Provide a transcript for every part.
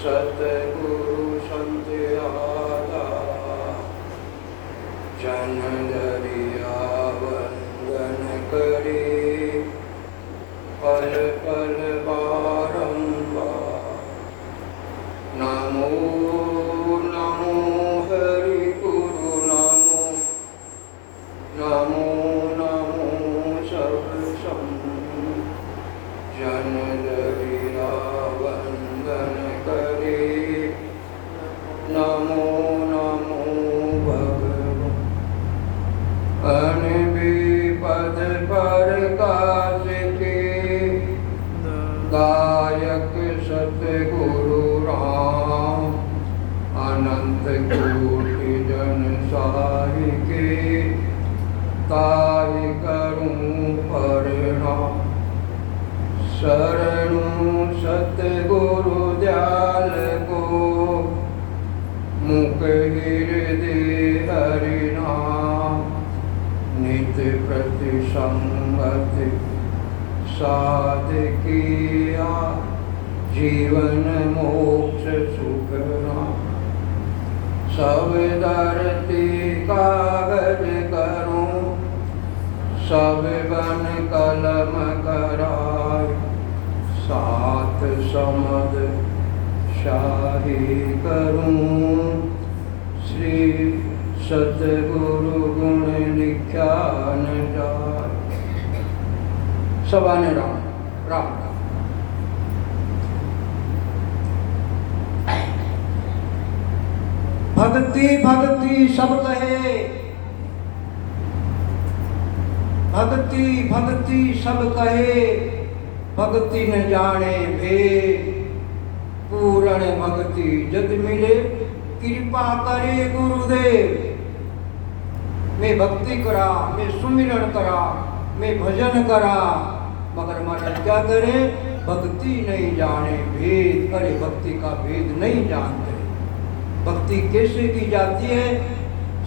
सतगुरु संत आदा जन दरिया वंदन करे पल पल बारंबार। नमो नमो हरि गुरु नमो नमो नमो सब संत जन दरिया वंदन करे नमो नमो भगवान। अनविपद प्रकाश के गायक सतगुरु राम अनंत कोटि जन साहि के ताहि करूं प्रणाम। शरणु सतगुरु दयाल को मुख हृदय हरिनाम। नित प्रति संगत साध किया जीवन मोक्ष सुख नाम। सब धरती कागज करूं सब बन कलम कराय। सात समद शाही करूं श्री सतगुरु गुण लिख्या न जाय। सवाने राम राम भक्ति भक्ति सब कहे भक्ति भक्ति सब कहे भक्ति न जाने भेद। पूर्ण भक्ति जग मिले कृपा करे गुरुदेव। मैं भक्ति करा मैं सुमिरन करा मैं भजन करा मगर मन क्या करे भक्ति नहीं जाने भेद। अरे भक्ति का भेद नहीं जानते। भक्ति कैसे की जाती है,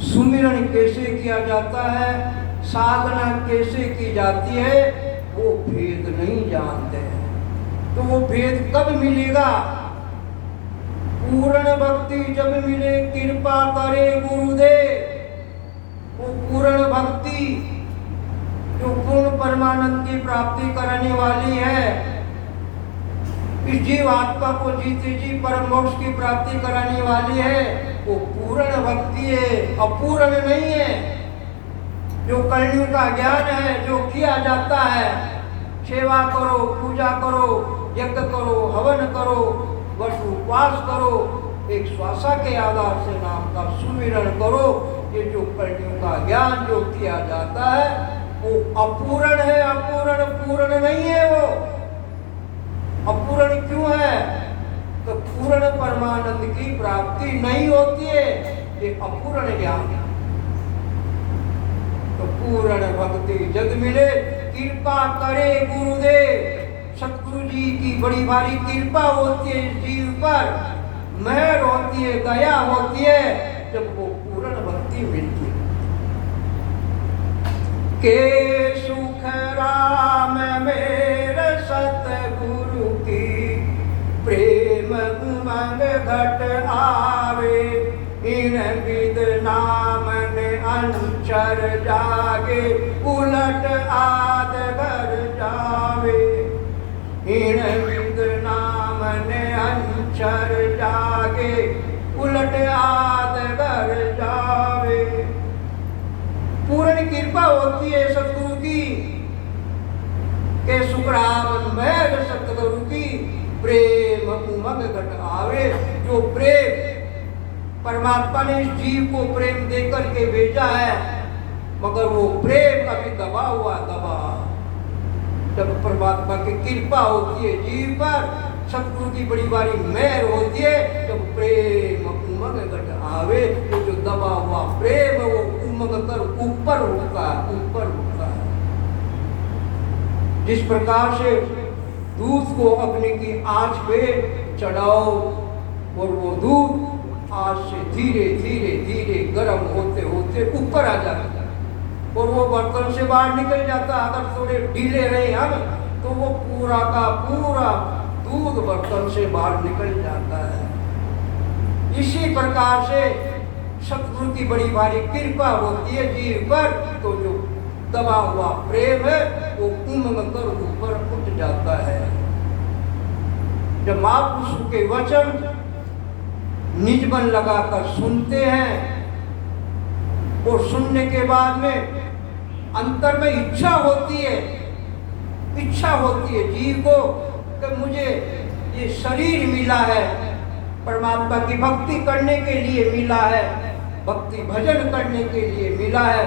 सुमिरन कैसे किया जाता है, साधना कैसे की जाती है, वो भेद नहीं जानते हैं। तो वो भेद कब मिलेगा? पूर्ण भक्ति जब मिले कृपा करे गुरुदेव। वो पूर्ण भक्ति जो पूर्ण परमानंद की प्राप्ति कराने वाली है, इस जीव आत्मा को जीते जी परम मोक्ष की प्राप्ति कराने वाली है, वो पूर्ण भक्ति है, अपूर्ण नहीं है। जो कलयुग का ज्ञान है, जो किया जाता है, सेवा करो, पूजा करो, यज्ञ करो, हवन करो, वर्ष उपवास करो, एक श्वासा के आधार से नाम का सुमिरन करो, ये जो कलयुग का ज्ञान जो किया जाता है वो अपूर्ण है। अपूर्ण पूर्ण नहीं है। वो अपूर्ण क्यों है? तो पूर्ण परमानंद की प्राप्ति नहीं होती है, ये अपूर्ण ज्ञान है। तो पूर्ण भक्ति जग मिले कृपा करे गुरुदेव। सतगुरु जी की बड़ी भारी कृपा होती है इस जीव पर, मेहर होती है, दया होती है जब वो पूर्ण भक्ति मिलती है। के सुख राम मेरे सतगुरु की प्रेम उमंग घट आवे। इन विद नाम ने अंचर जागे उलट आद घर जावे। इन विद नाम ने अंचर जागे उलट आद घर जावे। पूर्ण कृपा होती है सतगुरु की के सुखराम मैल सतगुरु की प्रेम उमंग घट आवे। जो प्रेम परमात्मा ने इस जीव को प्रेम देकर के भेजा है, मगर वो प्रेम अभी दबा हुआ दबा। जब परमात्मा की कृपा होती है जीव पर, सतगुरु की बड़ी बारी मेहर होती है, जब प्रेम उमंग घट आवे तो जो दबा हुआ प्रेम वो उमंग कर ऊपर उठता है, ऊपर उठता है। जिस प्रकार से दूध को अग्नि की आंच पे चढ़ाओ और वो दूध आंच से धीरे धीरे धीरे गर्म होते होते ऊपर आ जाता है और वो बर्तन से बाहर निकल जाता। अगर थोड़े ढीले रहे हम तो वो पूरा का पूरा दूध बर्तन से बाहर निकल जाता है। इसी प्रकार से सतगुरु की बड़ी भारी कृपा होती है जीव पर, तो जो दबा हुआ प्रेम है वो उमंग कर ऊपर उठ जाता है। जब महापुरुषों के वचन निज मन लगाकर सुनते हैं और सुनने के बाद में अंतर में इच्छा होती है जीव को कि मुझे ये शरीर मिला है, परमात्मा की भक्ति करने के लिए मिला है, भक्ति भजन करने के लिए मिला है,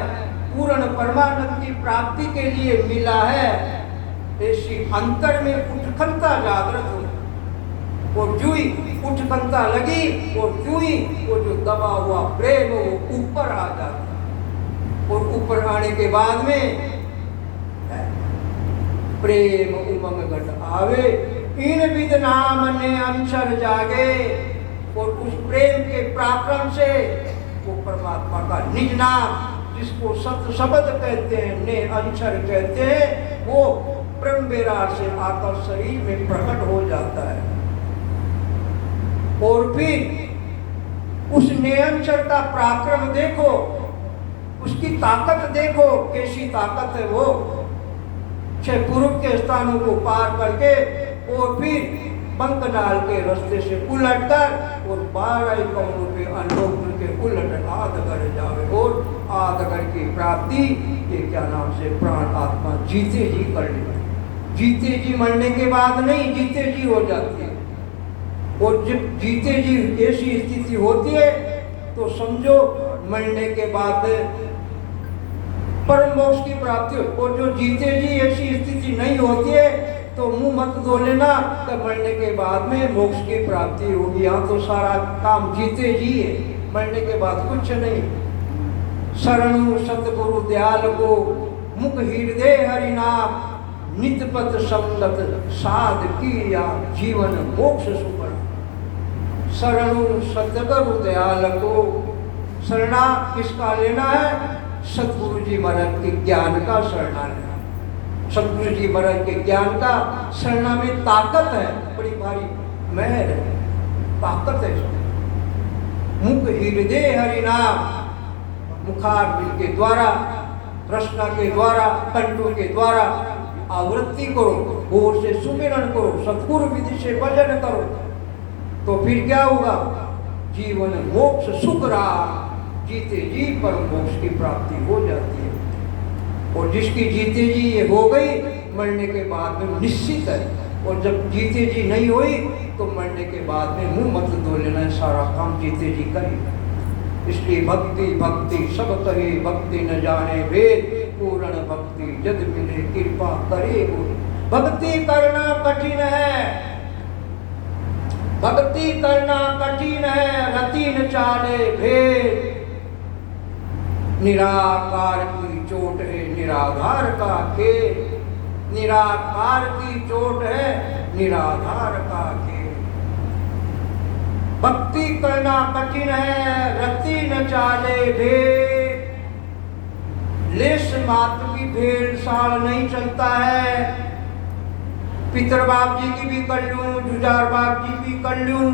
पूर्ण परमानंद की प्राप्ति के लिए मिला है। ऐसी अंतर में उत्कंठा जागृत हो और जुई उत्कंठा लगी और जुई वो जो दबा हुआ प्रेम वो ऊपर आ जाता और ऊपर आने के बाद में प्रेम उमंग घट आवे, इन विद नाम ने अंशर जागे। और उस प्रेम के पराक्रम से वो परमात्मा का निज नाम जिसको सत्य शब्द कहते हैं, ने अंशर कहते हैं, वो ब्रह्म विराट से आकर शरीर में प्रकट हो जाता है। और फिर उस नियंत्रण का पराक्रम देखो, उसकी ताकत देखो, कैसी ताकत है वो। 6 पूर्व के स्थानों को पार करके और फिर बंक डाल के रास्ते से उलट कर और 12 कौनों के अनलोक के उलट आदगर जावे और आदगर की प्राप्ति, ये क्या नाम से प्राण आत्मा जीते जी कर ले। जीते जी मरने के बाद नहीं, जीते जी हो जाती है। और जब जीते जी ऐसी स्थिति होती है तो समझो मरने के बाद परम मोक्ष की प्राप्ति हो। और जो जीते जी ऐसी स्थिति नहीं होती है तो मुंह मत धो लेना कि मरने के बाद में मोक्ष की प्राप्ति होगी। यहाँ तो सारा काम जीते जी है, मरने के बाद कुछ नहीं। शरणु सतगुरु दयाल को मुख हृदय हरि नाम, नितपत संगत साध किया जीवन मोक्ष सुपर। शरणु सतगुरु दयाल को, शरणा किसका लेना है? सतगुरु जी महाराज के ज्ञान का शरणा लेना। सतगुरु जी महाराज के ज्ञान का शरणा में ताकत है, बड़ी भारी महर है, ताकत है। मुख हृदय हरि नाम, मुखारबिंद के द्वारा, रचना के द्वारा, कंठों के द्वारा आवृत्ति करो, होश से सुमिरन करो, सतगुरु विधि से भजन करो, तो फिर क्या होगा? जीवन मोक्ष सुख रहा, जीते जी परम मोक्ष की प्राप्ति हो जाती है। और जिसकी जीते जी ये हो गई, मरने के बाद में निश्चित है। और जब जीते जी नहीं हुई तो मरने के बाद में मुंह मत धो लेना है, सारा काम जीते जी करेगा। इसलिए भक्ति भक्ति सब करे, भक्ति न जाने वेद, पूर्ण भक्ति जद मिले कृपा करे। भक्ति करना कठिन है, भक्ति करना कठिन है, रति न चाले भेद। निराकार की चोट है निराधार का खेल, निराकार की चोट है निराधार का खेल। भक्ति करना कठिन है, रति न चाले भेद। लेस मात्र की भेड़ साल नहीं चलता है। पितर बाप जी की भी कर लूं, जुजार बाप जी की कर लूं,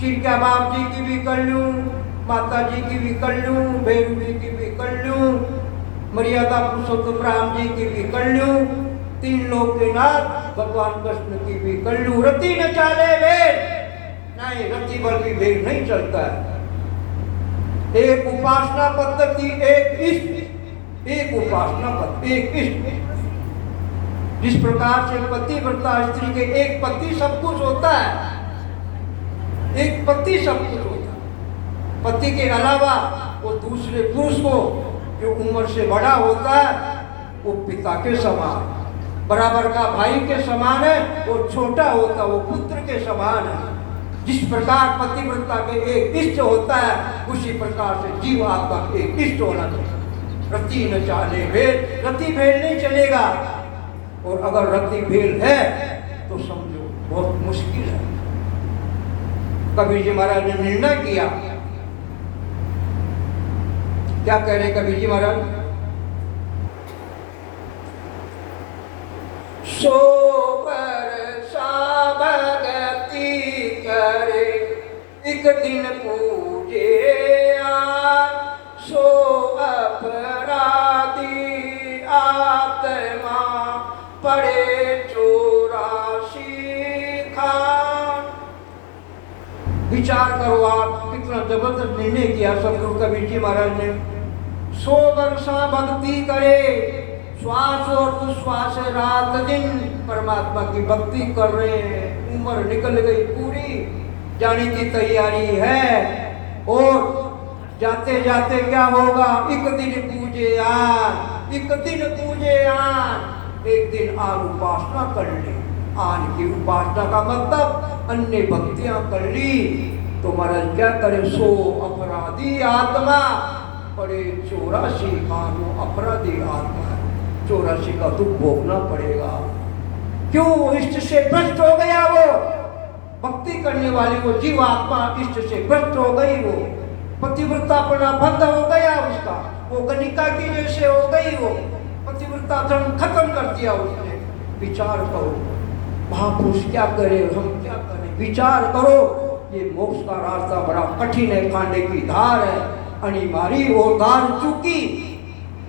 चिरका बाप जी की भी कर लूं, माता जी की भी कर लूं, भैरू जी की भी कर लूं, मर्यादा पुरुषोत्तम राम जी की भी कर लूं, 3 लोक के नाथ भगवान कृष्ण की भी कर लूं। रति न चाले भेड़, नहीं, रति बल की भेड़ नहीं चलता है। एक उपासना पद्धति, एक इष्ट, एक उपासना पद्धति, एक इष्ट। जिस प्रकार से पतिव्रता स्त्री के एक पति सब कुछ होता है, एक पति सब कुछ होता है। पति के अलावा वो दूसरे पुरुष को जो उम्र से बड़ा होता है वो पिता के समान, बराबर का भाई के समान है, और छोटा होता वो पुत्र के समान है। जिस प्रकार पतिव्रता के एक इष्ट होता है, उसी प्रकार से जीव आत्मा एक इष्ट होना चाहिए। रति न चाले भेद, रति भेद नहीं चलेगा। और अगर रति भेद है तो समझो बहुत मुश्किल है। कबीर जी महाराज ने निर्णय किया, क्या कह रहे कबीर जी महाराज? सोबर साबर एक दिन पूजे सो अपराधी आत्मा पड़े 84 खान। विचार करो आप, कितना जबरदस्त निर्णय किया सतगुरु कबीर जी महाराज ने। 100 वर्षा भक्ति करे, श्वास और उश्वास रात दिन परमात्मा की भक्ति कर रहे हैं। उम्र निकल गई पूरी, जाने की तैयारी है, और जाते जाते क्या होगा? एक दिन पूजे आन, एक दिन पूजे आन, एक दिन आन उपासना कर ली। आन की उपासना का मतलब अन्य भक्तियां कर ली तो महाराज क्या करे? 100 अपराधी आत्मा पड़े 84 खानो। अपराधी आत्मा 84 का दुख भोगना पड़ेगा। क्यों? इष्ट से भ्रष्ट हो गया वो। भक्ति करने वाली वो जीव आत्मा इष्ट से भ्रष्ट हो गई। वो पतिव्रतापना बंद हो गया उसका। वो गणिका की जैसे हो गई। वो पतिव्रता धर्म खत्म कर दिया उसने। विचार करो, महापुरुष क्या करे, हम क्या करें? विचार करो। ये मोक्ष का रास्ता बड़ा कठिन है, खाने की धार है, अनिवार्य वो धार चुकी,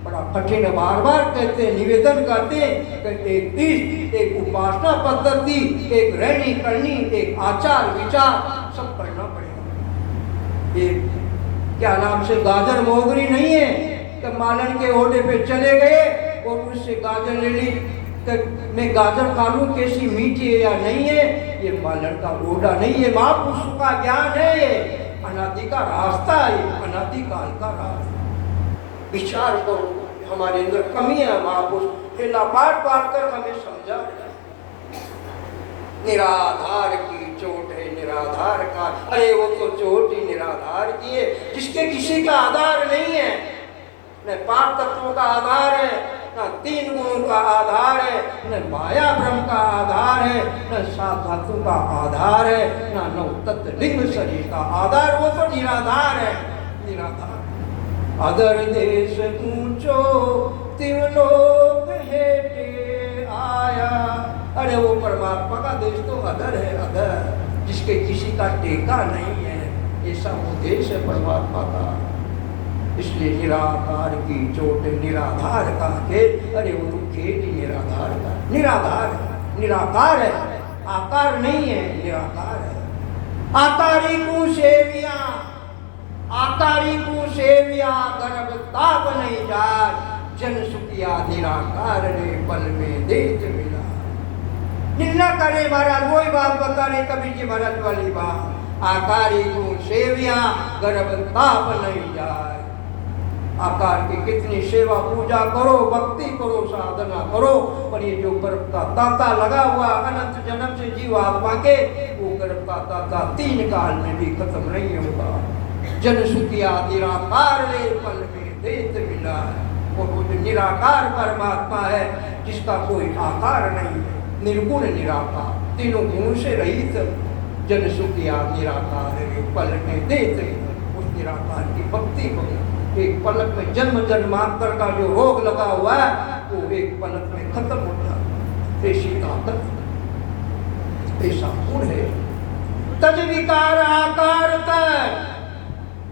बड़ा कठिन है। बार बार कहते, निवेदन करते, एक इष्ट, एक उपासना पद्धति, एक रहनी करनी, एक आचार विचार सब करना पड़ेगा। ये क्या नाम से गाजर मोगरी नहीं है कि मालन के ओडे पे चले गए और उससे गाजर ले ली, मैं गाजर खा लूं कैसी मीठी है या नहीं है। ये मालन का ओडा नहीं है, महापुरुषों का ज्ञान है, अनादि का रास्ता है, अनादि काल का रास्ता। विचार करो, हमारे अंदर कमी है। महापुरुष ठेला पाठ कर हमें समझा। निराधार की चोट है निराधार का। अरे वो तो चोट ही निराधार की है, जिसके किसी का आधार नहीं है। न 5 तत्वों का आधार है, न 3 गुणों का आधार है, न माया ब्रह्म का आधार है, न 7 धातु का आधार है, न 9 तत्व लिंग शरीर का आधार। वो तो निराधार है, निराधार। अदर देश ऊंचो तिम लोक हेठे आया। अरे वो परमात्मा का देश तो अदर है, अदर, जिसके किसी का टेका नहीं है। ऐसा वो देश है परमात्मा का। इसलिए निराकार की चोट निराधार का खेल। अरे वो तो खेल ही निराधार का, निराधार है, निराकार है, आकार नहीं है, निराकार है। आकारी को सेविया, आकारी को सेविया गर्भ ताप नहीं जाए। जन सुखिया निराकार ने पल में देत मिला। निंदा करे महाराज, वही बात बता रहे कबीर जी महाराज वाली बात। आकारी को सेविया गर्भ ताप नहीं जाए। आकार की कितनी सेवा पूजा करो, भक्ति करो, साधना करो, पर ये जो गर्भ का तांता लगा हुआ अनंत जन्म से जीव आत्मा के, वो गर्भ का तांता 3 काल में भी खत्म नहीं होगा। जन सुखिया निराकार ले पल में देत मिला है। और वो जो निराकार परमात्मा है, जिसका कोई आकार नहीं है, निर्गुण निराकार, तीनों गुणों से रहित। जन सुखिया निराकार ले पल में देत मिला। उस निराकार की भक्ति करो। एक पलक में जन्म जन्मांतर का जो रोग लगा हुआ है, वो एक पलक में खत्म हो जाता। ऐसी ताकत, ऐसा गुण है। तज विकार आकार तज,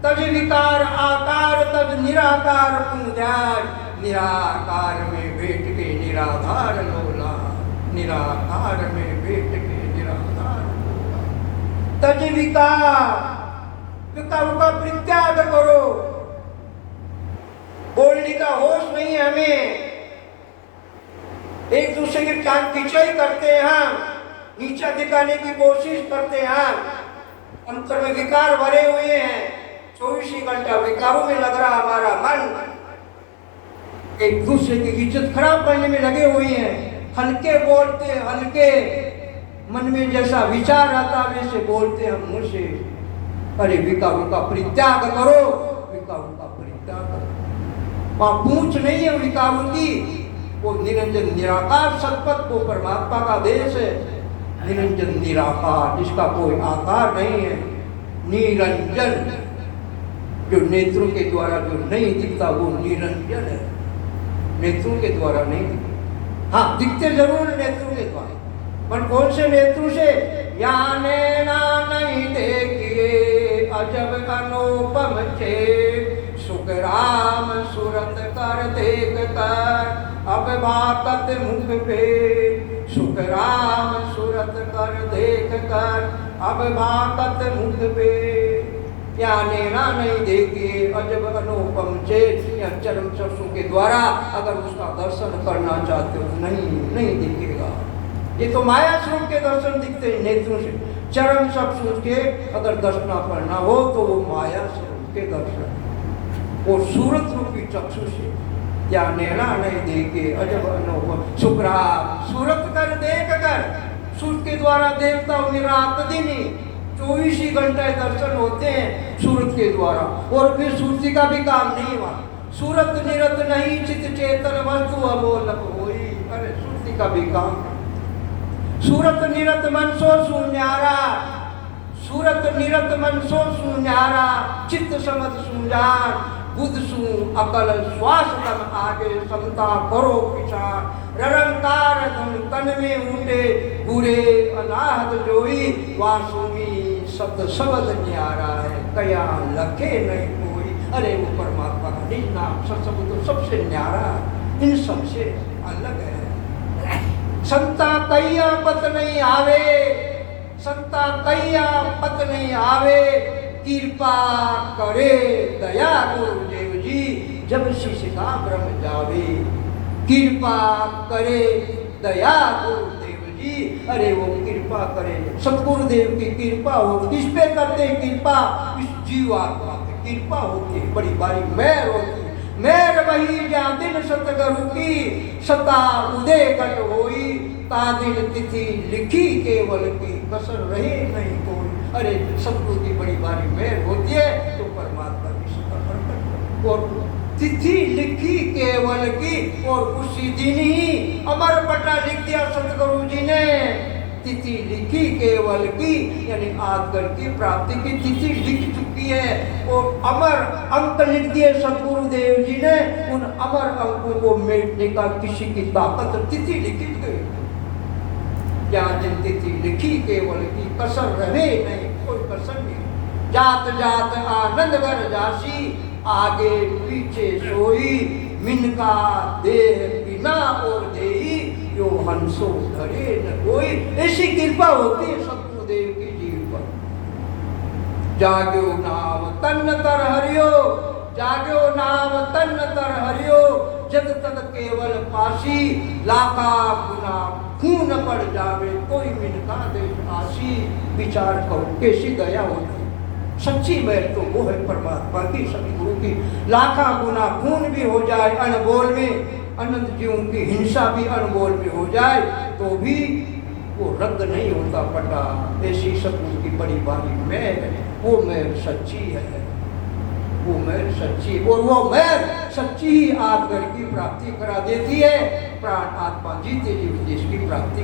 तज विकार आकार तज निराकार पुंजाय। निराकार में बैठ के निराधार लोला, निराकार में बैठ के निराधार लोला। तज विकार, विकारों का परित्याग करो। बोलने का होश नहीं है हमें, एक दूसरे की टांग खिंचाई करते हैं, हम नीचा दिखाने की कोशिश करते हैं। अंतर में विकार भरे हुए हैं, 24 घंटा विकारों में लग रहा हमारा मन। एक दूसरे की इज्जत खराब करने में लगे हुए हैं। हल्के बोलते, हल्के मन में जैसा विचार आता वैसे बोलते हम मुंह से। अरे विकारों का परित्याग करो, विकारों का परित्याग करो। वहाँ पूछ नहीं है विकारों की, वो निरंजन निराकार सतपथ, वो परमात्मा का देश है। निरंजन निराकार, जिसका कोई आकार नहीं है। निरंजन, जो नेत्रों के द्वारा जो नहीं दिखता वो निरंजन है। नेत्रों के द्वारा नहीं दिखता, हाँ दिखते जरूर नेत्रों के द्वारा, पर कौन से नेत्रों से? या नैना नहीं देखिए अजब अनुपम छे। सुख राम सूरत कर देख कर अब भाकत मुख पे। सुख राम सूरत कर देख कर अब भाकत मुख पे। क्या नैना नहीं देखिए अजब अनुपम चेत। या चरम चक्षु के द्वारा अगर उसका दर्शन करना चाहते हो नहीं दिखेगा। ये तो माया स्वरूप के दर्शन दिखते हैं नेत्रों से। चरम चक्षु के अगर दर्शन करना हो तो वो माया स्वरूप के दर्शन, वो सूरत रूपी चक्षु से। या नैना नहीं देखे अजब अनुपम शुक्रा सूरत कर देख कर। सूरत के द्वारा देखता हूँ मेरा रात दिन 24 ही घंटे दर्शन होते हैं सूरत के द्वारा। और फिर सूरती का भी काम नहीं हुआ। सूरत निरत नहीं चित चेतन वस्तु अमोलक होई। अरे सूरती का भी काम। सूरत निरत मन सो सुन्यारा। सूरत निरत मन सो सुन्यारा। चित्त समझ सुजान बुद्ध सु अकल श्वास तन आगे समता करो पिछाड़। ररंकार धन तन में उठे बुरे अनाहत जोई। वासुमी शब्द शब्द न्यारा है कया लखे नहीं कोई। अरे वो परमात्मा का निज नाम सत्संग तो सबसे न्यारा, इन सबसे अलग है। संता कैया पत नहीं आवे। संता कैया पत नहीं आवे। कृपा करे दया गुरुदेव जी जब शिष्य का ब्रह्म जावे। कृपा करे दया गुरुदेव जी। अरे वो कृपा करे सतगुरुदेव की कृपा हो। किस पे करते हैं कृपा? इस जीवात्मा पे कृपा होती है। बड़ी बारी मेहर होती है। मेहर वही जा दिन सतगुरु की सता उदय घट होई। ता दिन तिथि लिखी केवल की कसर रहे नहीं कोई। अरे सतगुरु की बड़ी बारी मेहर होती है तो परमात्मा की सत्ता प्रकट। और तिथि लिखी केवल की और उसी दिन ही अमर पट्टा लिख दिया सतगुरु जी ने। तिथि लिखी केवल की यानी आजकल की प्राप्ति की तिथि लिख चुकी है। और अमर अंक लिख दिए सतगुरु देव जी ने। उन अमर अंकों को मेटने का किसी की ताकत तिथि लिखी गई। क्या जिन तिथि लिखी केवल की कसर रहे नहीं कोई कसर नहीं। जात जात आनंद घर जासी आगे पीछे सोई। मिनका देह बिना और देही यो हंसो धरे न कोई। ऐसी कृपा होती है सतगुरुदेव की जीव पर। जाग्यो नाम तन तर हरियो। जाग्यो नाम तन तर हरियो। जग तद केवल पासी लाका गुना खून पड़ जावे कोई मिनका देश आसी। विचार करो कैसी दया होती। सच्ची मैल तो वो है परमात्मा की सतगुरु की। लाखा गुना खून भी हो जाए अनमोल में, अनंत जीवों की हिंसा भी अनमोल में हो जाए तो भी वो रद्द नहीं होता पटा। ऐसी सतगुरु की बड़ी बारी मैल है। वो मैल सच्ची है। वो मैल सच्ची और वो मैल सच्ची ही आत्मर की प्राप्ति करा देती है। प्राण आत्मा जीते जी देश की प्राप्ति।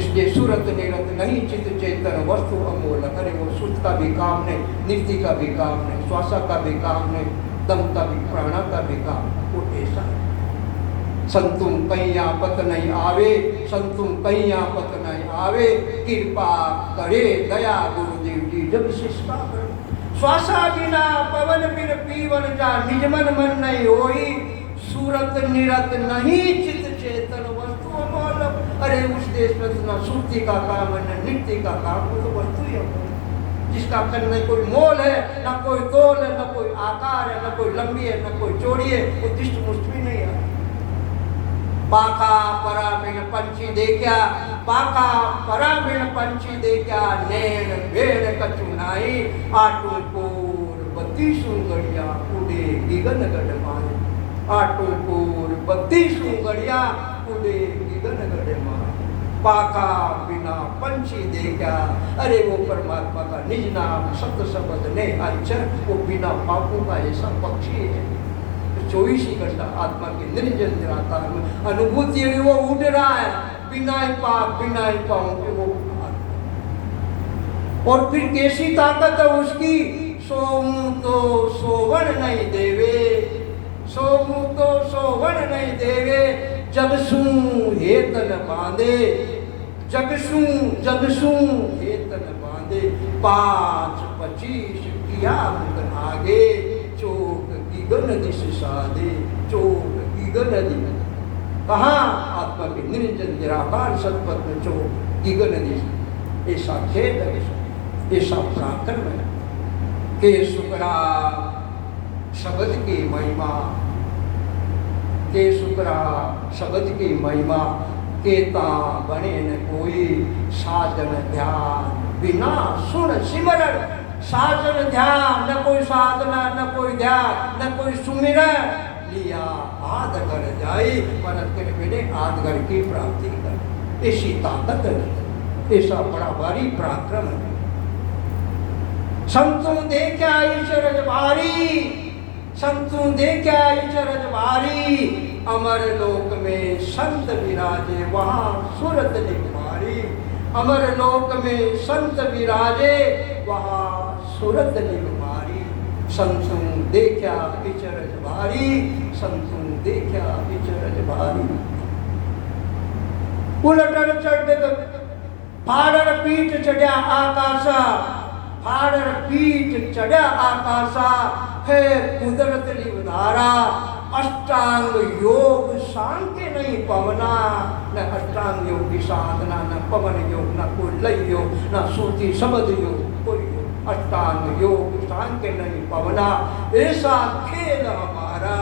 इसलिए सूरत निरत नहीं चित चेतन वस्तु अमोल। अरे वो सुत का भी काम नहीं, नित्य का भी काम नहीं, श्वासा का भी काम नहीं, दम का भी प्राणा का भी काम। वो ऐसा संतुम कहीं आपत नहीं आवे। संतुम कहीं आपत नहीं आवे। कृपा करे दया गुरुदेव जी जब शिष्टा कर। श्वासा बिना पवन बिन पीवन जा निज मन मन नहीं होई। सूरत निरत नहीं चित चेतन वस्तु अमोल। अरे उस देश में ना सुरती का काम है न नित्य का काम। वो तो वस्तु ही है जिसका न कोई मोल है न कोई तोल है न कोई आकार है न कोई लंबी है न कोई चौड़ी है। वो दिष्ट मुष्ट भी नहीं है। पाखा परामिण पंछी देखा। पाखा परामिण पंछी देखा। नैन भेड़ कचुनाई आटू कोर बत्ती सुंगड़िया उड़े गिगन गढ़ माए। आटू कोर बत्ती सुंगड़िया उड़े गिगन गढ़ माए। पाखा बिना पंछी देखा। अरे वो परमात्मा का निज नाम शब्द शब्द ने अक्षर वो बिना पापों का ऐसा पक्षी है। 24 ही घंटा आत्मा के निर्जन निराकार में अनुभूति वो उड़ रहा है बिना ही पापों के वो। और फिर कैसी ताकत है उसकी। सोमू तो सोवन नहीं देवे। सोमू तो सोवन नहीं देवे। जगसू हेतन बांधे। जगसू हेतन बांधे। पांच 25 किया मुख आगे, चोक की गन दिश साधे, चोक की गन दिश। कहाँ आत्मा के निरंजन निराकार सतपथ में चोक की गन दिश। ऐसा खेद है, ऐसा पराक्रम है के शुक्रा शब्द की महिमा, के शुक्रा शब्द की महिमा, केता बने न कोई साधन ध्यान बिना सुन सिमरन। साधन ध्यान न कोई साधना, न कोई ध्यान, न कोई सुमिरन, लिया आद कर जाई पर तेरे मेरे आदगर की प्राप्ति कर। ऐसी ताकत है, ऐसा बड़ा भारी पराक्रम है। संतों देखा ईश्वर भारी, संतों देखा ईश्वर भारी, अमर लोक में संत विराजे वहाँ सूरत निवारी। अमर लोक में संत विराजे वहाँ सूरत निवारी। संतों देखा ईश्वर भारी, संतों देखा ईश्वर भारी। उलटन चढ़ फाड़र पीठ चढ़ा आकाशा, फाड़र पीठ चढ़ा आकाशा, है कुदरत लिवधारा। अष्टांग योग सांख्य नहीं पवना, न अष्टांग योग की साधना, न पवन योग, न कोई लय योग, न श्रुति शब्द योग, कोई योग। अष्टांग योग सांख्य नहीं पवना, ऐसा खेल हमारा,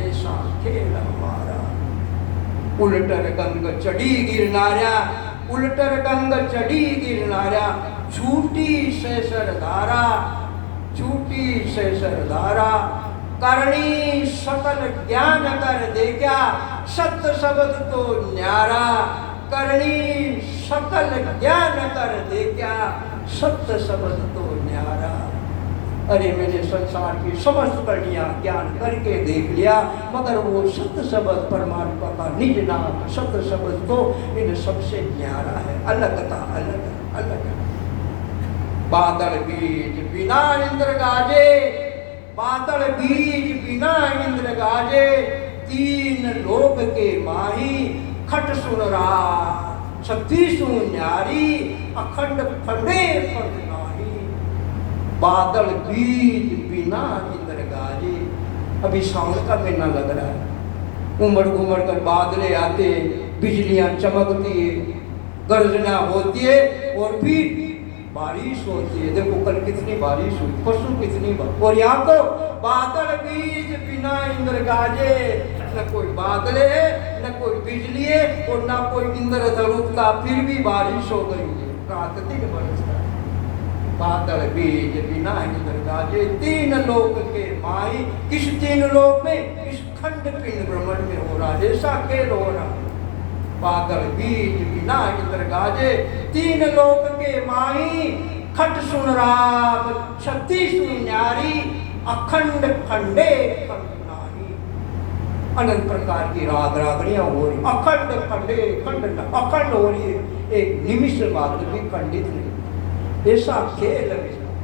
ऐसा खेल हमारा। उलटर गंग चढ़ी गिरनारा, उलटर गंग चढ़ी गिरनारा, छूटी शेषर धारा, छूटी शेषर धारा। करणी सकल ज्ञान कर देखा, सत्य शब्द तो न्यारा। करणी सकल ज्ञान कर देखा, सत्य शब्द तो न्यारा। अरे मैंने संसार की समस्त करणियां ज्ञान करके देख लिया, मगर वो सत्य शब्द परमात्मा का निज नाम सत्य शब्द तो इन सबसे न्यारा है। अलगता अलग अलग। बादल बीज बिना इंद्र गाजे, बादल बीज बिना इंद्र गाजे, तीन लोक के माही, खट सुन रहा शक्ति सुन न्यारी, अखंड खंडे खंड नाही। बादल बीज बिना इंद्र गाजे। अभी सावन का महीना लग रहा है, उमड़ घुमड़ कर बादले आते, बिजलियां चमकती है, गर्जना होती है और फिर बारिश होती है। देखो कल कितनी बारिश हुई, परसों कितनी बारिश। और यहाँ तो बादल बीज बिना इंद्र गाजे, न कोई बादले है, न कोई बिजली है और न कोई इंद्र धरुकता, फिर भी बारिश हो गई है। रात दिन बरसता है। बादल बीज बिना इंद्र गाजे, तीन लोक के माई। किस तीन लोक में? इस खंड पिंड ब्रह्मांड में हो रहा है, ऐसा खेल हो रहा है। बादल बीज बिना इंद्र गाजे, तीन लोक के माही, खट सुन राम शक्ति सुन न्यारी, अखंड खंडे खंड नाही। अनंत प्रकार की राग रागनियां हो रही, अखंड खंडे खंड अखंड हो रही है, एक निमिष मात्र भी खंडित नहीं। ऐसा खेल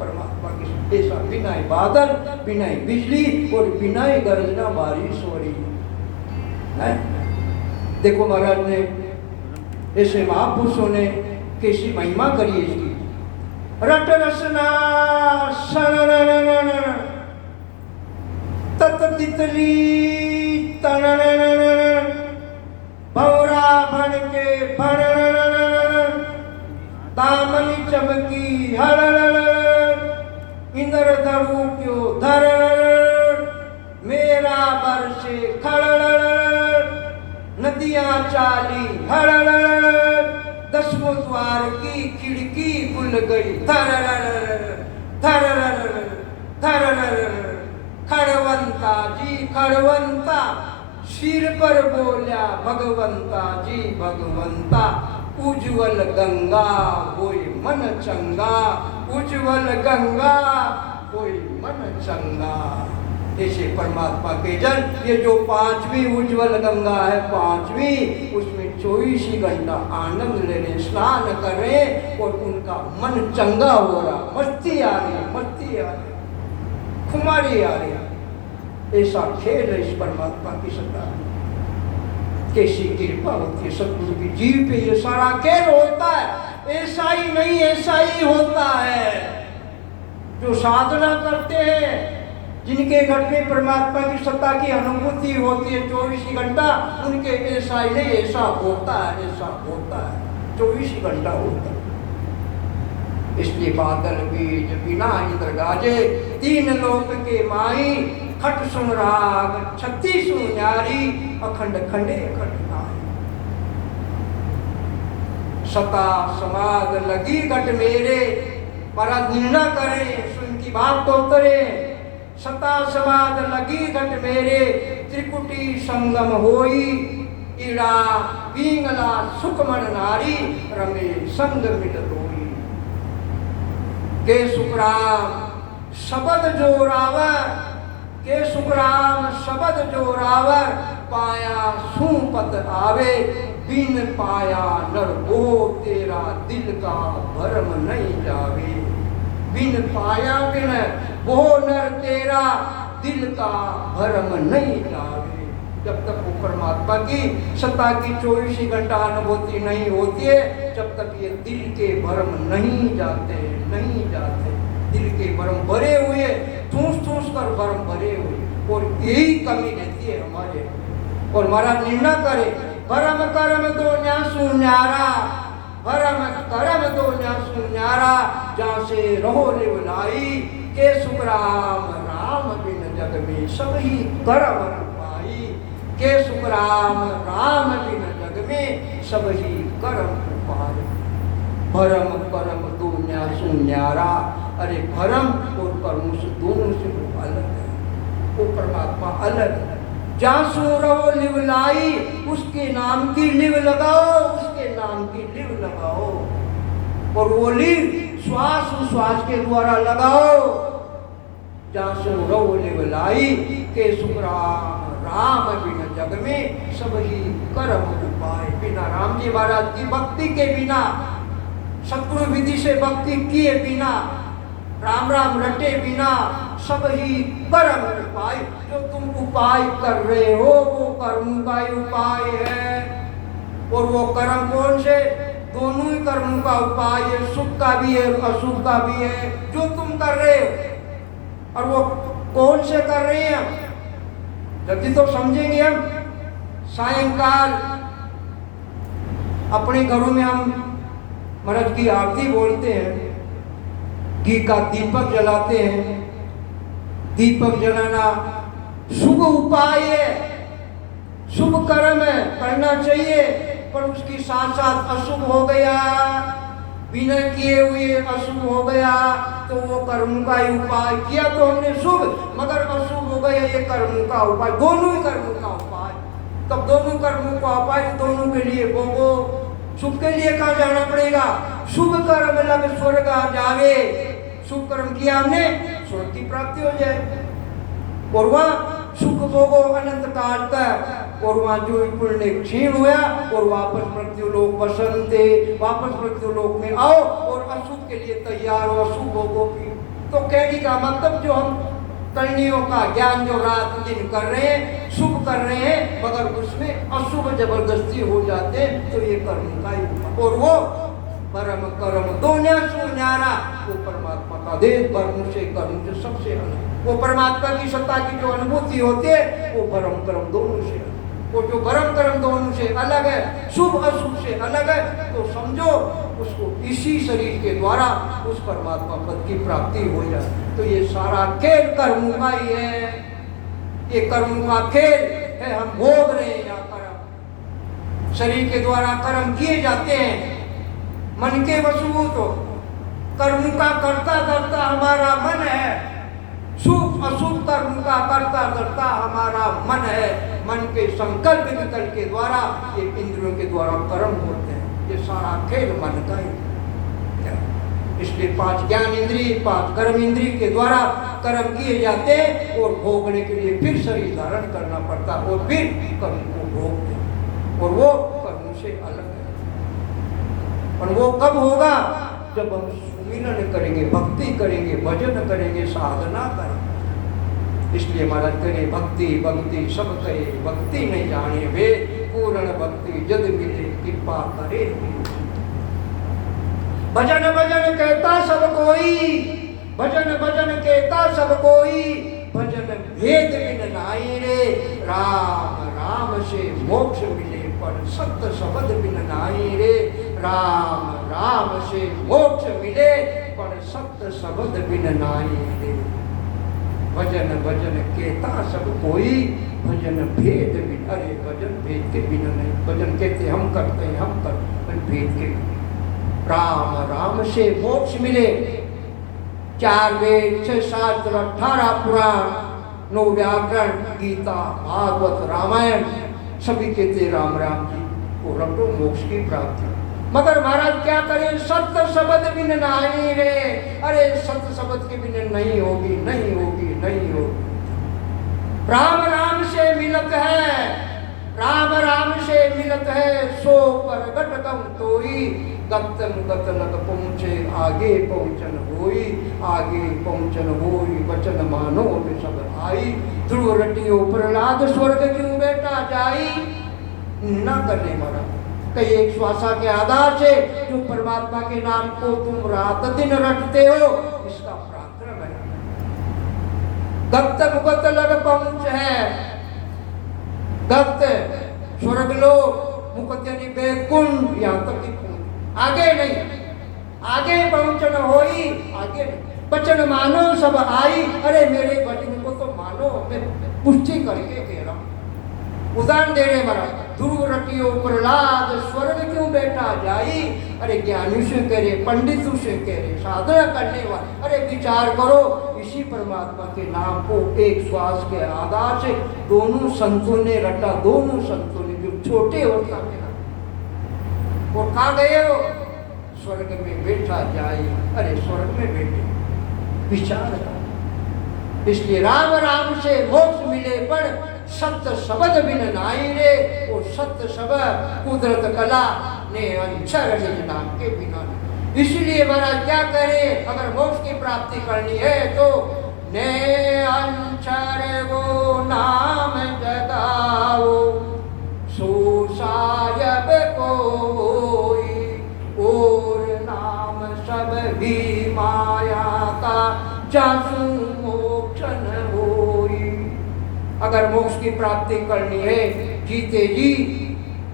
परमात्मा की, ऐसा बिना बादल, बिना बिजली और बिना गर्जना बारिश हो रही है। देखो महाराज ने, ऐसे महापुरुषों ने कैसी महिमा करी इसकी। रट रसना सरण तत तितली तरण, भौरा भन के भर, दामनी चमकी हर, इंद्र धरू क्यों धर, मेरा बरसे खड़, नदियां चाली हर, दसवें द्वार की खिड़की खुल गई धर धर धर। खड़वंता जी खड़वंता, सिर पर बोल्या भगवंता जी भगवंता। उज्ज्वल गंगा कोई मन चंगा, उज्ज्वल गंगा कोई मन चंगा। ऐसे परमात्मा के जन, ये जो पांचवी उज्ज्वल गंगा है, पांचवी, उसमें 24 घंटा आनंद ले रहे, स्नान कर रहे और उनका मन चंगा हो रहा, मस्ती आ रही, मस्ती आ रही, खुमारी आ रही। ऐसा खेल है इस परमात्मा की सत्ता, कैसी कृपा होती है सतगुरु की जीव पे। ये सारा खेल होता है, ऐसा ही नहीं, ऐसा ही होता है। जो साधना करते हैं, जिनके घर में परमात्मा की सत्ता की अनुभूति होती है 24 घंटा, उनके ऐसा ही नहीं, ऐसा होता है, ऐसा होता है, 24 घंटा होता है। इसलिए बादल बीज बिना इंद्र गाजे, 3 लोक के माई, खट सुन राग 36 न्यारी, अखंड खंडे खंड नाई। सता समाद लगी घट मेरे, परा निंदा करे सुन की बात तो करे। सता समाद लगी घट मेरे, त्रिकुटी संगम होई, ईड़ा पिंगला सुखमन नारी, रमे संग मिल रोई। के सुखराम शबद जोरावर, के सुखराम शबद जोरावर, पाया सूपत आवे, बिन पाया नर वो तेरा दिल का भरम नहीं जावे। बिन पाया बिन वो नर तेरा दिल का भरम नहीं जावे। जब तक वो परमात्मा की सत्ता की 24 घंटा अनुभूति नहीं होती है, जब तक ये दिल के भरम नहीं जाते, नहीं जाते। दिल के भरम भरे हुए, ठूस ठूस कर भरम भरे हुए, और यही कमी रहती है हमारे। और महाराज निर्णय करे, भरम कर्म दो न्यासु न्यारा, भरम कर्म दो न्यासु न्यारा, जहाँ से रहो लिवलाई। के सुखराम राम बिन जग में सब ही कर्म पाई। के सुखराम राम बिन जग में सब ही कर्म पाई। भरम कर्म दो न्यासु न्यारा, अरे भरम और कर्म से दोनों से वो अलग है, वो परमात्मा अलग है। जहाँ सो रहो लिवलाई, उसके नाम की लिव लगाओ, उसके नाम की लिव लगाओ। और वो लिव श्वास श्वास के द्वारा लगाओ। जहाँ सो रहो लिवलाई, के सुखराम राम बिन जग में सब ही कर्म उपाय। बिना राम जी महाराज की भक्ति के बिना, सतगुरु विधि से भक्ति किए बिना, राम राम रटे बिना, सब ही कर्म उपाय। जो तुम उपाय कर रहे हो वो कर्म का ही उपाय है। और वो कर्म कौन से? दोनों ही कर्मों का उपाय है, सुख का भी है, अशुभ का भी है, जो तुम कर रहे हो। और वो कौन से कर रहे हैं जल्दी तो समझेंगे हम। सायंकाल अपने घरों में हम महाराज की आरती बोलते हैं, घी का दीपक जलाते हैं। दीपक जलाना शुभ उपाय है, शुभ कर्म है, करना चाहिए। पर उसके साथ साथ अशुभ हो गया, बिना किए हुए अशुभ हो गया, तो वो कर्म का ही उपाय किया तो हमने शुभ, मगर अशुभ हो गया, ये कर्म का उपाय। दोनों ही कर्म का उपाय। तब दोनों कर्मों का उपाय दोनों के लिए भोगो। शुभ के लिए कहाँ जाना पड़ेगा? शुभ कर्म लग स्वर्ग जावे। शुभ कर्म किया हमने, स्वर्ग की प्राप्ति हो जाए। और वह सुख भोगो अनंत काल तक। और वहाँ जो पुण्य क्षीण हुआ और वापस मृत्युलोक बसंते, वापस मृत्युलोक में आओ और अशुभ के लिए तैयार हो, अशुभ भोगो की। तो कहने का मतलब जो हम करणियों का ज्ञान जो रात दिन कर रहे हैं, शुभ कर रहे हैं, मगर उसमें अशुभ जबरदस्ती हो जाते हैं, तो ये कर्म का ही। और वो परम कर्म दो न्यासु न्यारा, वो परमात्मा का देश कर्म से सबसे अलग। वो परमात्मा की सत्ता की जो अनुभूति होती है, वो भरम कर्म दोनों से अलग। वो जो भरम कर्म दोनों से अलग है, शुभ अशुभ से अलग है, तो समझो उसको इसी शरीर के द्वारा उस परमात्मा पद की प्राप्ति हो जाए। तो ये सारा खेल कर्मों का ही है, ये कर्मों का खेल है। हम भोग रहे हैं यहाँ कर्म, शरीर के द्वारा कर्म किए जाते हैं। मन के वसूत हो, कर्म का करता करता हमारा मन है। शुभ अशुभ कर्म का करता करता हमारा मन है। मन के संकल्प विकल्प के द्वारा ये इंद्रियों के द्वारा कर्म होते हैं। ये सारा खेल मन का ही। इसलिए 5 ज्ञान इंद्रिय, 5 कर्म इंद्रिय के द्वारा कर्म किए जाते हैं और भोगने के लिए फिर शरीर धारण करना पड़ता और फिर कर्म को भोगते हैं। और वो कर्म से अलग है। और वो कब होगा? जब हम सुमिरन करेंगे, भक्ति करेंगे, भजन करेंगे, साधना करेंगे। इसलिए महाराज करे भक्ति भक्ति सब कहे, भक्ति नहीं जाने वे, पूर्ण भक्ति जद मिले कृपा करे। भजन भजन कहता सब कोई, भजन भजन केता सब कोई, भजन भेद बिन नाई रे। राम राम से मोक्ष मिले पर सत्य शब्द बिन नाई रे। राम राम से मोक्ष मिले पर सत्य शब्द बिन नाई रे। भजन भजन केता सब कोई, भजन भेद बिन, अरे भजन भेद के बिना नहीं, भजन कहते हम करते हैं हम करते हैं, भेद के बिना। राम राम से मोक्ष मिले। 4 वेद 6 शास्त्र 18 पुराण 9 व्याकरण गीता भागवत रामायण सभी कहते राम राम जी को रटो मोक्ष की प्राप्ति। मगर महाराज क्या करें, सत्य शब्द बिन नहीं रे। अरे सत्य शब्द के बिना नहीं होगी नहीं होगी नहीं होगी। राम राम से मिलत है, राम राम से मिलत है, सो परगट कम तोई। गतम गत लग पहुँचे आगे पहुँचन होई, आगे पहुँचन होई वचन मानो में सब आई। ध्रुव रटियो प्रहलाद स्वर्ग क्यों बेटा जाई। ना करने मरा कई एक श्वासा के आधार से जो परमात्मा के नाम को तुम रात दिन रटते हो, इसका प्रार्थना है। गत मुगत लग पहुंच है, गत स्वर्ग लोक मुकत यानी बैकुंठ, यहाँ तक ही आगे नहीं, आगे पहुंचन होई, आगे वचन मानो सब आई। अरे मेरे वचन को तो मानो, मैं पुष्टि करके कह रहा हूं। उदाहरण दे रहे महाराज, ध्रुव रटियो प्रहलाद स्वर्ग क्यों बेटा जाई। अरे ज्ञानी से कह रहे, पंडित से कह रहे, साधना करने वाले, अरे विचार करो इसी परमात्मा के नाम को एक श्वास के आधार से दोनों संतों ने रटा, दोनों संतों ने जो छोटे होता है और कहाँ गए हो, स्वर्ग में बैठा जाए। अरे स्वर्ग में बैठे विचार कर। इसलिए राम राम से मोक्ष मिले पर सत्य शब्द बिन नाई रे। वो सत्य शब्द कुदरत कला ने अंशर निज नाम के बिना। इसलिए महाराज क्या करें, अगर मोक्ष की प्राप्ति करनी है तो ने अंशर वो नाम जगाओ, सो सायब कोई और नाम सब ही माया का, जासु मोक्ष न होई। अगर मोक्ष की प्राप्ति करनी है जीते जी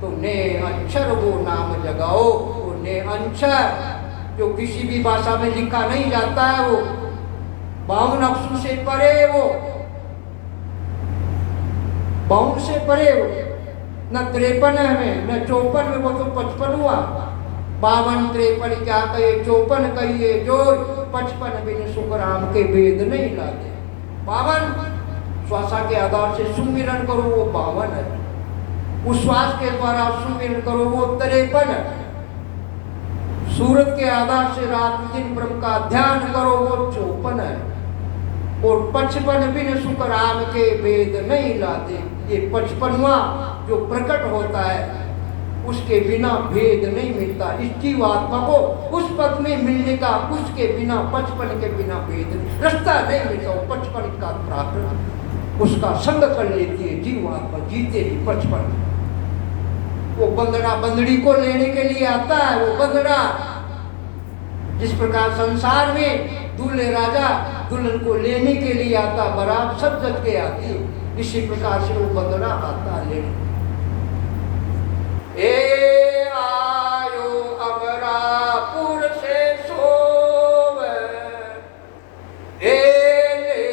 तो ने अक्षर वो नाम जगाओ। वो ने अक्षर जो किसी भी भाषा में लिखा नहीं जाता है, वो 52 अक्षरों से परे, वो 52 से परे हो, न 53 है में न 54 में, वो तो 55 हुआ। 52 53 क्या कहे, 54 कहिए जो 55 बिन सुखराम के वेद नहीं लाते। 52 श्वासा के आधार से सुमिरन करो वो 52 है, उस श्वास के द्वारा सुमिरन करो वो 53 है। सूरत के आधार से रात दिन ब्रह्म का ध्यान करो वो 54 है। और 55 बिन सुखराम के वेद नहीं लाते। ये 55वां जो प्रकट होता है उसके बिना भेद नहीं मिलता। इस जीवात्मा को उस पद में मिलने का उसके बिना 55 के बिना भेद रास्ता नहीं मिलता। 55 का प्रार्थना उसका संग कर लेती है जीवात्मा, जीते ही 55। वो बंदड़ा बंदड़ी को लेने के लिए आता है। वो बंदड़ा जिस प्रकार संसार में दूल्हे राजा दुल्हन को लेने के लिए आता, बारात सब जग के आती है, इसी प्रकार से वो बंदड़ा आता है लेने। ए आयो अमरापुर से सोवे, ए ले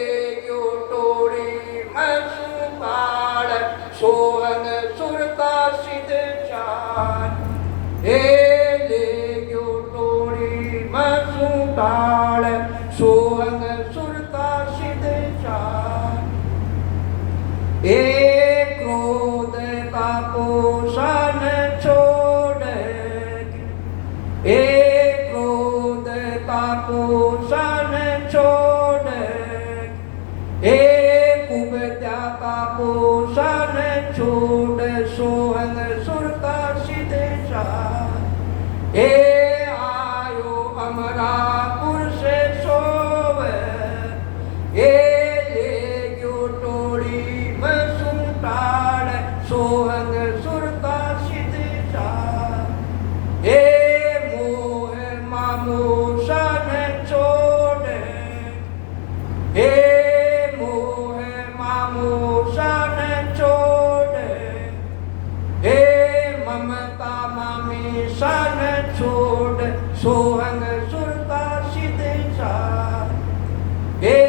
टोरी मसुपाड़, सोहन सुरता सिद्ध चार। ए ले टोरी मसुपाड़, सोहन सुरता सिद्ध चार। ए क्रोध का पोषण छोड़, ए क्रोध का पोषण छोड़, ए कुबत्या का पोषण छोड़, सोहन सुरता सिद्ध चार। ए आयो अमरापुर से सोवे, ए सोहन सुरता सिद्ध चार। ए छोड़ सोहंग सुर का सिद्ध चार। हे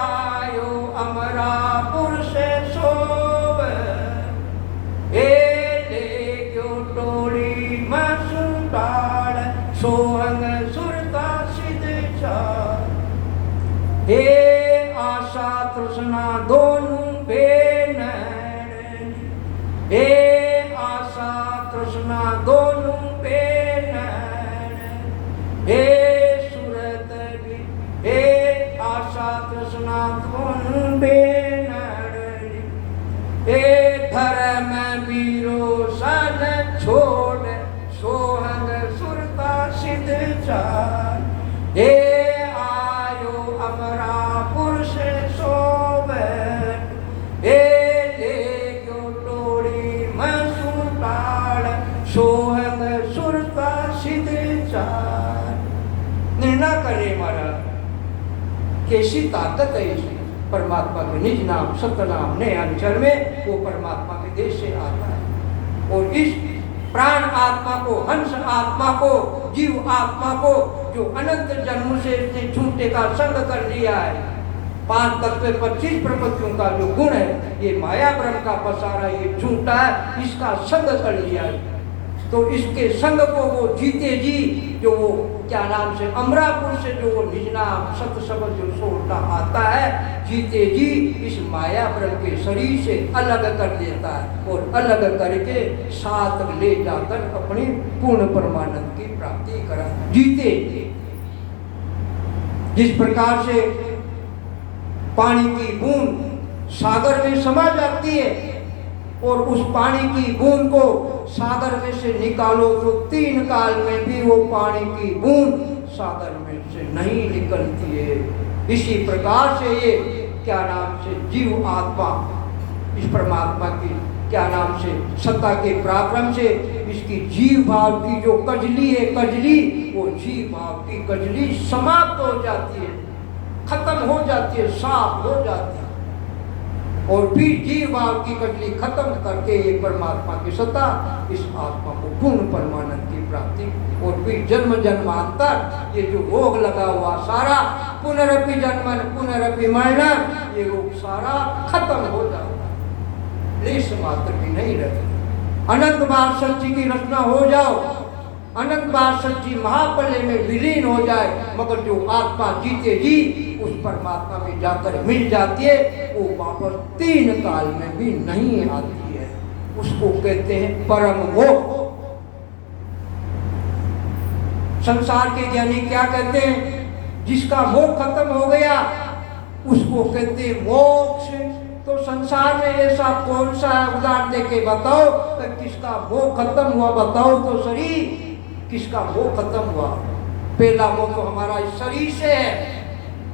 आयो अमरापुर से सोव, हे ले क्यों टोली मसूटाड़ सोहंग सुर का सिद्ध चार। हे आशा तृष्णा दोनों बेनैन, हे आशा तृष्णा दोनों बेनैन, हे सूरत भी हे आशा तृष्णा दोनों बेनैन, हे धर्म वीरो सन छोड़ सोहंग सुर का सिद्ध चार। हे आयो अमरापुर से सोवे, हे ले क्यों टोड़ी मसूटाड़ सोहंग सुर का सिद्ध चार। निर्णय करे महाराज कैसी ताकत है इस परमात्मा के निज नाम सत्य नाम ने अंचर में, वो परमात्मा के देश से आता है। और इस प्राण आत्मा को, हंस आत्मा को, जीव आत्मा को जो अनंत जन्म से इसने झूठे का संग कर लिया है, 5 तत्व 25 प्रपत्तियों का जो गुण है, ये माया ब्रह्म का पसारा ये झूठा है, इसका संग कर लिया है। तो इसके संग को वो जीते जी जो वो क्या नाम से अमरापुर से जो वो निज नाम सत्य शब्द जो छोड़ता आता है, जीते जी इस माया ब्रह्म के शरीर से अलग कर देता है और अलग करके साथ ले जाकर अपनी पूर्ण परमानंद की प्राप्ति करा। जीते जिस प्रकार से पानी की बूंद सागर में समा जाती है और उस पानी की बूंद को सागर में से निकालो तो 3 काल में भी वो पानी की बूंद सागर में से नहीं निकलती है। इसी प्रकार से ये क्या नाम से जीव आत्मा इस परमात्मा की क्या नाम से सत्ता के पराक्रम से इसकी जीव भाव की जो कजली है, कजली वो जीव भाव की कजली समाप्त हो जाती है, खत्म हो जाती है, साफ हो जाती है। और फिर जीव भाव की कजली खत्म करके ये परमात्मा की सत्ता इस आत्मा को पूर्ण परमानंद की प्राप्ति। और फिर जन्म जन्मांतर ये जो रोग लगा हुआ सारा पुनरपि जन्मन पुनरपि मरणन, ये रोग सारा खत्म हो जाएगा, लेश मात्र भी नहीं रहे। अनंत बार सच्ची की रचना हो जाओ, अनंत बार सच्ची महाप्रलय में विलीन हो जाए, मगर जो आत्मा जीते जी उस परमात्मा में जाकर मिल जाती है, वो वापस 3 काल में भी नहीं आती है। उसको कहते हैं परम मोक्ष। संसार के ज्ञानी क्या कहते हैं? जिसका मोह खत्म हो गया उसको कहते हैं मोक्ष। तो संसार में ऐसा कौन सा उदाहरण दे के बताओ कि किसका मोह खत्म हुआ? बताओ तो शरीर किसका मोह खत्म हुआ? पहला मोह तो हमारा शरीर से है,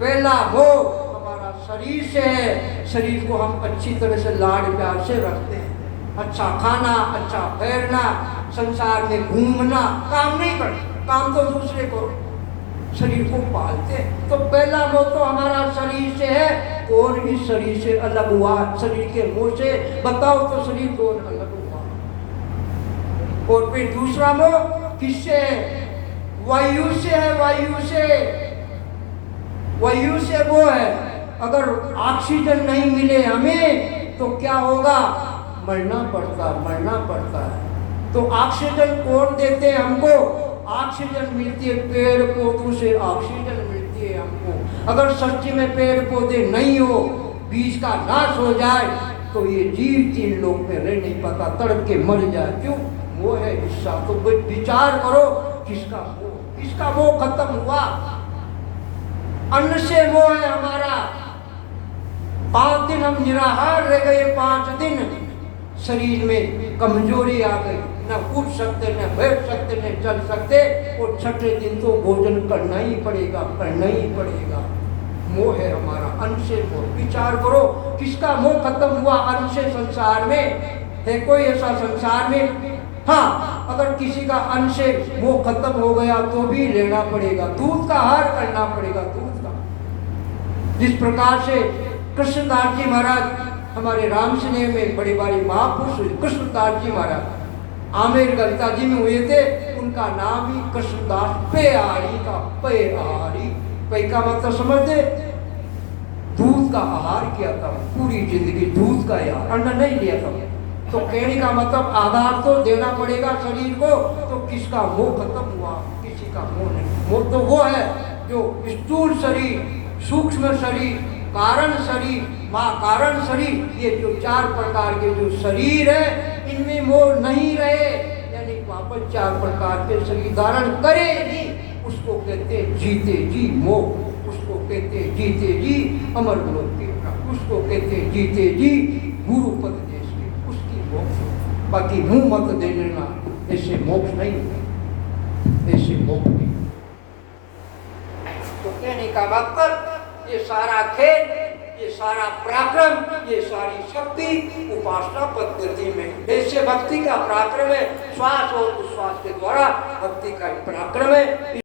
पहला मोह हमारा शरीर से है। शरीर को हम अच्छी तरह से लाड प्यार से रखते हैं, अच्छा खाना, अच्छा पहनना, संसार में घूमना, काम नहीं करते, काम तो दूसरे को, शरीर को पालते। तो पहला मोह तो हमारा शरीर से है। कौन इस शरीर से अलग हुआ? शरीर के मोह से बताओ तो शरीर कौन अलग हुआ? और फिर दूसरा मोह किससे है? वायु से है। वायु से वो है, अगर ऑक्सीजन नहीं मिले हमें तो क्या होगा? मरना पड़ता है। तो ऑक्सीजन कौन देते हैं हमको? ऑक्सीजन मिलती है पेड़ पौधों से, ऑक्सीजन मिलती है हमको। अगर सच्ची में पेड़ पौधे नहीं हो, बीज का नाश हो जाए तो ये जीव 3 लोक में रह नहीं पाता, तड़प के मर जाए। क्यों? वो है हिस्सा। तो विचार करो किसका मोह खत्म हुआ? अन्न से मोह है हमारा। 5 दिन हम निराहार रह गए, 5 दिन शरीर में कमजोरी आ गई, न उठ सकते, न बैठ सकते, न चल सकते। और 6ठे दिन तो भोजन करना ही पड़ेगा। मोह है हमारा, अन्न से मोह। विचार करो किसका मोह खत्म हुआ? अन्न से। संसार में है कोई ऐसा संसार में? हाँ, अगर किसी का अन्न से मोह खत्म हो गया तो भी लेना पड़ेगा, दूध का आहार करना पड़ेगा, दूध का। जिस प्रकार से कृष्णदास जी महाराज हमारे राम सिने में बड़े बड़े महापुरुष कृष्णदास जी महाराज आमेर गलता जी में हुए थे, उनका नाम ही कृष्णदास पेआरी का। पेआरी पे का मतलब समझते, दूध का आहार किया था, पूरी जिंदगी दूध का यार अन्न नहीं लिया था। तो कहने का मतलब आधार तो देना पड़ेगा शरीर को। तो किसका मोह खत्म हुआ, किसी का मोह नहीं। मोह तो वो है जो स्थूल शरीर, सूक्ष्म शरीर, कारण शरीर, माँ कारण शरीर, ये जो चार प्रकार के जो शरीर है, इनमें मोह नहीं रहे, यानी वापस चार प्रकार के शरीर धारण करे नहीं, उसको कहते जीते जी मोह। उसको कहते जीते जी अमर मुक्ति, उसको कहते जीते जी गुरु पद देश के, उसकी मोक्ष। बाकी मुंह मत दे देना, ऐसे मोक्ष नहीं, ऐसे मोक्ष नहीं। तो कहने का मतलब ये सारा खेल, ये सारा पराक्रम, ये सारी शक्ति उपासना पद्धति में, ऐसे भक्ति का पराक्रम है। श्वास और उच्छ्वास के द्वारा भक्ति का पराक्रम है।